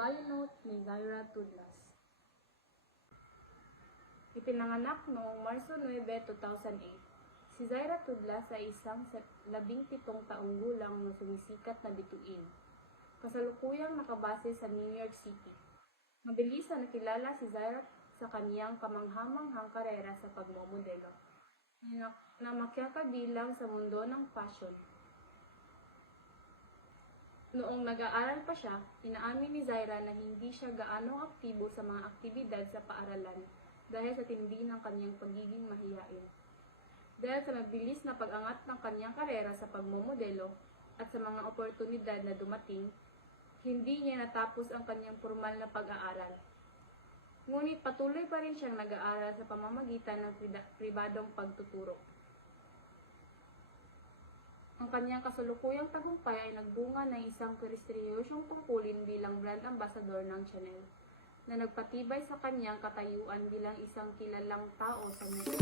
bio note ni Zaira Tudlas. Ipinanganak noong Marso 9, 2008, si Zaira Tudlas ay isang 17 taong gulang na sumisikat na bituin. Kasalukuyang nakabase sa New York City. Mabilis na nakilala si Zaira sa kaniyang kamanghamanghang karera sa pagmomodelo, na makyakabilang sa mundo ng fashion. Noong nag-aaral pa siya, inaamin ni Zaira na hindi siya gaanong aktibo sa mga aktibidad sa paaralan dahil sa tindi ng kaniyang pagiging mahiyain. Dahil sa mabilis na pag-angat ng kaniyang karera sa pagmomodelo at sa mga oportunidad na dumating, hindi niya natapos ang kaniyang formal na pag-aaral. Ngunit patuloy pa rin siyang nag-aaral sa pamamagitan ng pribadong pagtuturo. Ang kanyang kasalukuyang tagumpay ay nagbunga ng isang prestigyosong tungkulin bilang brand ambassador ng Chanel, na nagpatibay sa kanyang katayuan bilang isang kilalang tao sa mundo.